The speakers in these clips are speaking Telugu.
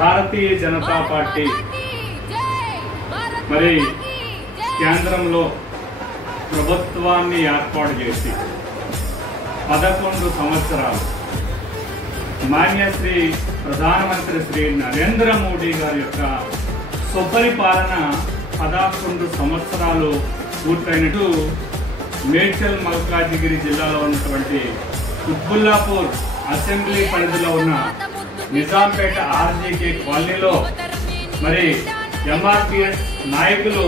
భారతీయ జనతా పార్టీ మరి కేంద్రంలో ప్రభుత్వాన్ని ఏర్పాటు చేసి 11 సంవత్సరాలు మాన్య శ్రీ ప్రధానమంత్రి శ్రీ నరేంద్ర మోడీ గారి యొక్క సుపరిపాలన 11 సంవత్సరాలు పూర్తయినట్టు మేడ్చల్ మల్కాజిగిరి జిల్లాలో ఉన్నటువంటి కుత్బుల్లాపూర్ అసెంబ్లీ పరిధిలో ఉన్న నిజాంపేట ఆర్జీకే కాలనీలో మరి ఎంఆర్పిఎస్ నాయకులు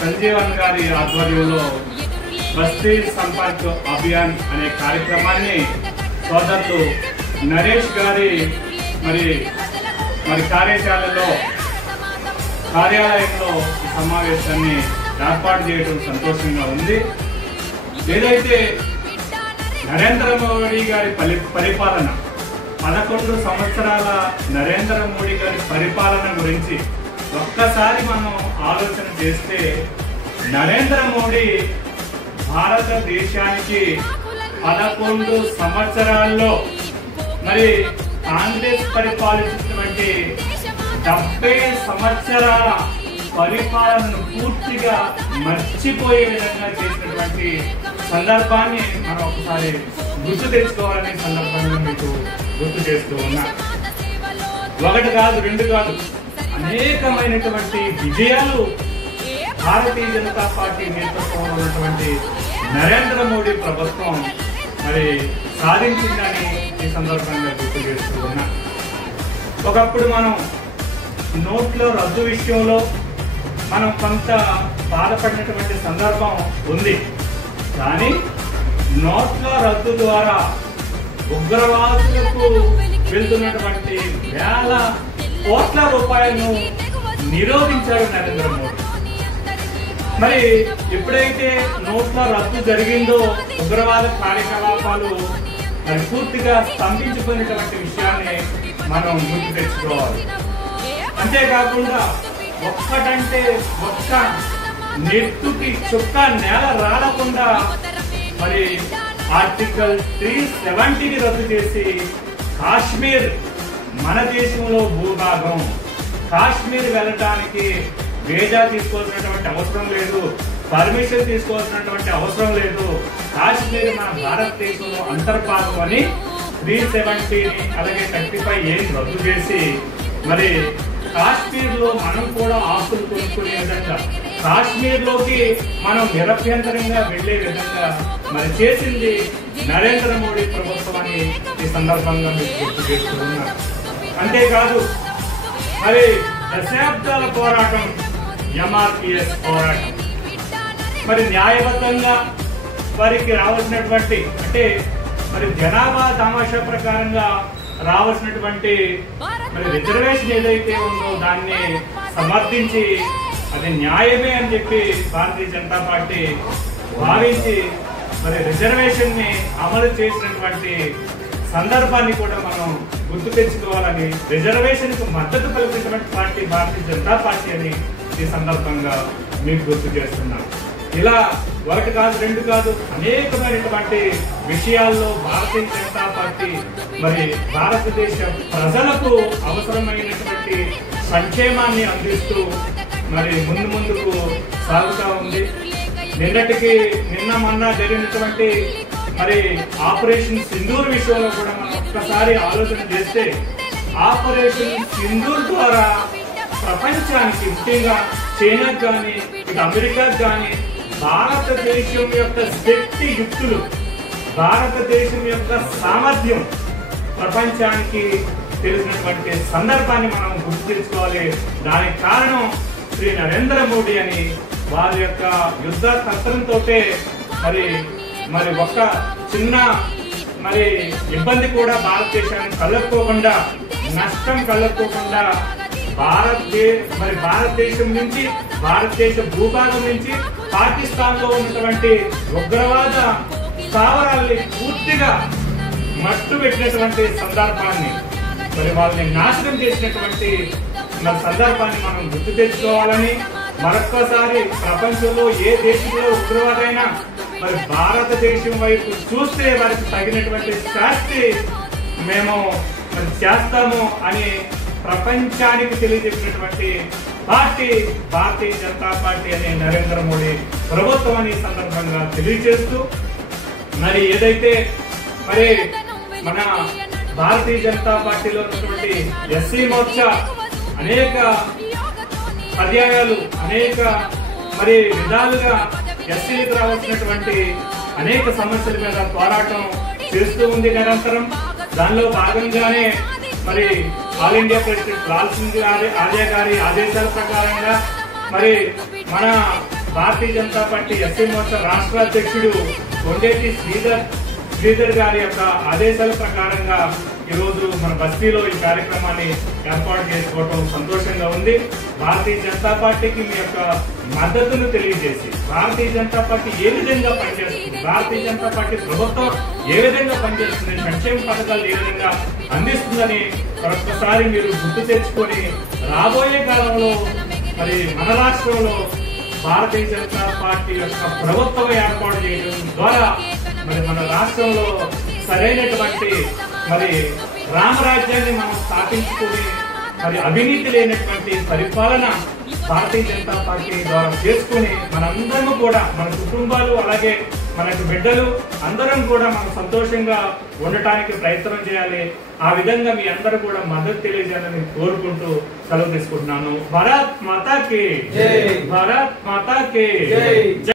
సంజీవన్ గారి ఆధ్వర్యంలో బస్తీ సంపర్క్ అభియాన్ అనే కార్యక్రమాన్ని సోదరులు నరేష్ గారి మరి కార్యాలయంలో ఈ సమావేశాన్ని ఏర్పాటు చేయడం సంతోషంగా ఉంది. ఏదైతే నరేంద్ర మోడీ గారి పరిపాలన 11 సంవత్సరాల నరేంద్ర మోడీ గారి పరిపాలన గురించి ఒక్కసారి మనం ఆలోచన చేస్తే నరేంద్ర మోడీ భారతదేశానికి 11 సంవత్సరాల్లో మరి కాంగ్రెస్ పరిపాలించినటువంటి 70 సంవత్సరాల పరిపాలనను పూర్తిగా మర్చిపోయే విధంగా చేసినటువంటి సందర్భాన్ని మనం ఒకసారి గుర్తు తెచ్చుకోవాలనే సందర్భంగా మీకు గుర్తు చేస్తూ ఉన్నా. 1 కాదు 2 కాదు అనేకమైనటువంటి విజయాలు భారతీయ జనతా పార్టీ నేతృత్వంలో ఉన్నటువంటి నరేంద్ర మోడీ ప్రభుత్వం మరి సాధించిందని ఈ సందర్భంగా గుర్తు చేస్తూ ఉన్నా. ఒకప్పుడు మనం నోట్ల రద్దు విషయంలో మనం కొంత బాధపడినటువంటి సందర్భం ఉంది. కానీ నోట్ల రద్దు ద్వారా ఉగ్రవాదులకు వెళ్తున్నటువంటి వేల కోట్ల రూపాయలను నిరోధించారు నరేంద్ర మోడీ. మరి ఎప్పుడైతే నోట్ల రద్దు జరిగిందో ఉగ్రవాద కార్యకలాపాలు మరి పూర్తిగా స్తంభించుకునేటువంటి విషయాన్ని మనం గుర్తు తెచ్చుకోవాలి. అంతేకాకుండా ఒక్కటంటే ఒక్క నెట్టుకి చుక్క నేల రాలకుండా మరి ఆర్టికల్ 370ని రద్దు చేసి కాశ్మీర్ మన దేశంలో భూభాగం, కాశ్మీర్ వెళ్ళటానికి వీజా తీసుకోవాల్సినటువంటి అవసరం లేదు, పర్మిషన్ తీసుకోవాల్సినటువంటి అవసరం లేదు, కాశ్మీర్ మన భారతదేశంలో అంతర్భాగం అని 370ని అలాగే 35A రద్దు చేసి మరి కాశ్మీర్ లో మనం కూడా ఆస్తులు కొనుక్కునే విధంగా కాశ్మీర్ లోకి మనం నిరభ్యంతరంగా వెళ్లే విధంగా మరి చేసింది నరేంద్ర మోడీ ప్రభుత్వాన్ని ఈ సందర్భంగా మీకు గుర్తు చేస్తూ ఉన్నారు. అంతేకాదు మరి దశాబ్దాల పోరాటం ఎంఆర్పిఎస్ పోరాటం మరి న్యాయబద్ధంగా వారికి రావాల్సినటువంటి అంటే మరి జనాభా తమాషా ప్రకారంగా రావాల్సినటువంటి మరి రిజర్వేషన్ ఏదైతే ఉందో దాన్ని సమర్థించి అది న్యాయమే అని చెప్పి భారతీయ జనతా పార్టీ భావించి మరి రిజర్వేషన్ ని అమలు చేసినటువంటి సందర్భాన్ని కూడా మనం గుర్తు తెచ్చుకోవాలని, రిజర్వేషన్ కు మద్దతు పలికినటువంటి పార్టీ భారతీయ జనతా పార్టీ అని ఈ సందర్భంగా మీకు గుర్తు చేస్తున్నాం. ఇలా 1 కాదు 2 కాదు అనేకమైనటువంటి విషయాల్లో భారతీయ జనతా పార్టీ మరి భారతదేశ ప్రజలకు అవసరమైనటువంటి సంక్షేమాన్ని అందిస్తూ మరి ముందుకు సాగుతూ ఉంది. నిన్న మొన్న జరిగినటువంటి మరి ఆపరేషన్ సింధూర్ విషయంలో కూడా మనం ఒక్కసారి ఆలోచన చేస్తే ఆపరేషన్ సింధూర్ ద్వారా ప్రపంచానికి ముఖ్యంగా చైనాకు కానీ ఇటు అమెరికాకు కానీ భారతదేశం యొక్క శక్తి యుక్తులు, భారతదేశం యొక్క సామర్థ్యం ప్రపంచానికి తెలిసినటువంటి సందర్భాన్ని మనం గుర్తు తెచ్చుకోవాలి. దానికి కారణం శ్రీ నరేంద్ర మోడీ అని వారి యొక్క యుద్ధ తత్వంతో మరి ఒక చిన్న మరి ఇబ్బంది కూడా భారతదేశానికి కలక్కోకుండా, నష్టం కలక్కోకుండా భారతదేశం నుంచి భారతదేశ భూభాగం నుంచి పాకిస్తాన్ లో ఉన్నటువంటి ఉగ్రవాద స్థావరాల్ని పూర్తిగా మట్టు పెట్టినటువంటి సందర్భాన్ని మరి వాళ్ళని నాశనం చేసినటువంటి సందర్భాన్ని మనం గుర్తు తెచ్చుకోవాలని, మరొక్కసారి ప్రపంచంలో ఏ దేశంలో ఉగ్రవాదైనా మరి భారతదేశం వైపు చూస్తే వారికి తగినటువంటి శాస్తి మేము చేస్తాము అని ప్రపంచానికి తెలియజెప్పినటువంటి పార్టీ భారతీయ జనతా పార్టీ అనే నరేంద్ర మోడీ ప్రభుత్వం అనే సందర్భంగా తెలియజేస్తూ మరి ఏదైతే మరి మన భారతీయ జనతా పార్టీలో ఉన్నటువంటి ఎస్సీ మోర్చా అనేక పర్యాయాలు అనేక మరి విధాలుగా ఎస్సీలకు రావాల్సినటువంటి అనేక సమస్యల మీద పోరాటం చేస్తూ ఉంది నిరంతరం. దానిలో భాగంగానే మరి all India president Lal Singh Arya గారి ఆదేశాల ప్రకారంగా మరి మన భారతీయ జనతా పార్టీ ఎస్సీ మోర్చా రాష్ట్ర అధ్యక్షుడు కొండేటి శ్రీధర్ గారి యొక్క ఆదేశాల ప్రకారంగా ఈ రోజు మన బస్తీలో ఈ కార్యక్రమాన్ని ఏర్పాటు చేసుకోవడం సంతోషంగా ఉంది. భారతీయ జనతా పార్టీకి మీ యొక్క మద్దతును తెలియజేసి భారతీయ జనతా పార్టీ ఏ విధంగా పనిచేస్తుంది, భారతీయ జనతా పార్టీ ప్రభుత్వం ఏ విధంగా పనిచేస్తుంది, సంక్షేమ పథకాలు ఏ విధంగా అందిస్తుందని మరొకసారి మీరు గుర్తు తెచ్చుకొని రాబోయే కాలంలో మరి మన రాష్ట్రంలో భారతీయ జనతా పార్టీ యొక్క ప్రభుత్వం ఏర్పాటు చేయడం ద్వారా మరి మన రాష్ట్రంలో సరైనటువంటి మరి రామరాజ్యాన్ని మనం స్థాపించుకుని మరి అవినీతి లేనటువంటి పరిపాలన భారతీయ జనతా పార్టీ ద్వారా చేసుకుని మనందరం కూడా మన కుటుంబాలు అలాగే మనకు బిడ్డలు అందరం కూడా మనం సంతోషంగా ఉండటానికి ప్రయత్నం చేయాలి. ఆ విధంగా మీ అందరూ కూడా మద్దతు తెలియజేయాలని కోరుకుంటూ సెలవు తీసుకుంటున్నాను. భారత్ మాతాకి జై, భారత్ మాతాకి జై.